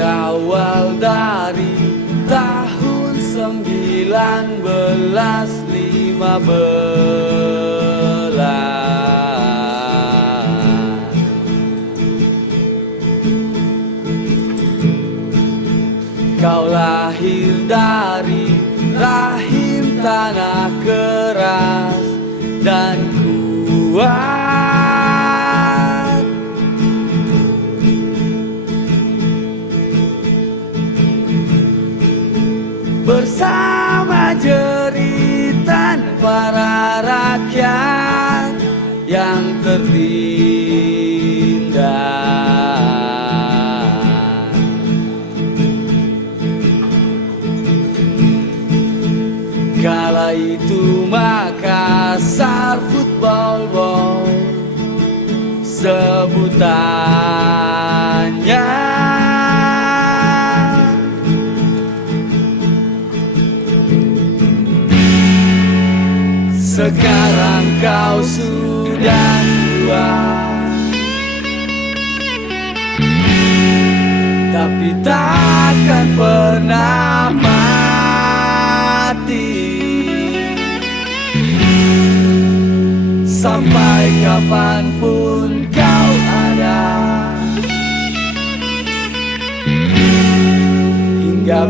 berawal dari tahun 1915. Kau lahir dari rahim tanah keras dan kuat. Bersama jeritan para rakyat yang tertindas. Kala itu Makassar Football Ball sebutannya. Sekarang kau sudah tua, tapi takkan pernah mati. Sampai kapanpun kau ada, hingga